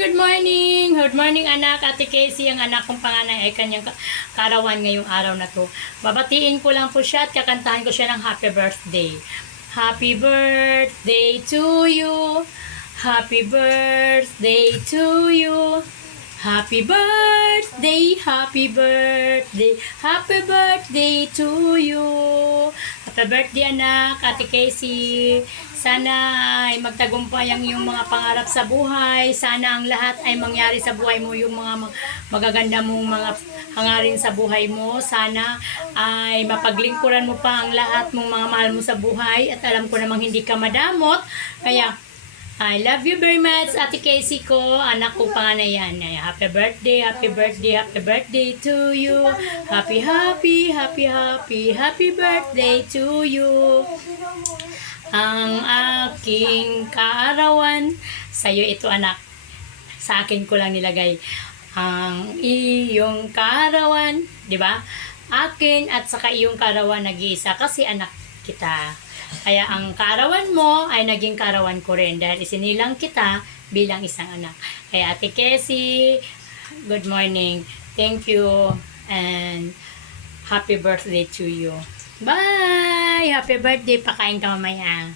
Good morning! Good morning anak, Ate Casey, ang anak kong panganay ay kanyang karawan ngayong araw na to. Babatiin ko lang po siya at kakantahan ko siya ng happy birthday. Happy birthday to you! Happy birthday to you! Happy birthday, happy birthday, happy birthday to you. Happy birthday anak, Ate Casey. Sana ay magtagumpay ang iyong mga pangarap sa buhay. Sana ang lahat ay mangyari sa buhay mo, yung mga magaganda mong mga hangarin sa buhay mo. Sana ay mapaglingkuran mo pa ang lahat mong mga mahal mo sa buhay. At alam ko namang hindi ka madamot. Kaya I love you very much, Ate Casey ko. Anak ko panganay yan. Happy birthday, happy birthday, happy birthday to you. Happy, happy, happy, happy, happy birthday to you. Ang aking kaarawan, sa'yo ito anak. Sa akin ko lang nilagay. Ang iyong kaarawan, di ba? Akin at saka iyong kaarawan nag-iisa kasi anak kita. Kaya ang kaarawan mo ay naging kaarawan ko rin dahil isinilang kita bilang isang anak. Kaya Ate Casey, good morning. Thank you and happy birthday to you. Bye! Happy birthday! Pakain ka mamaya.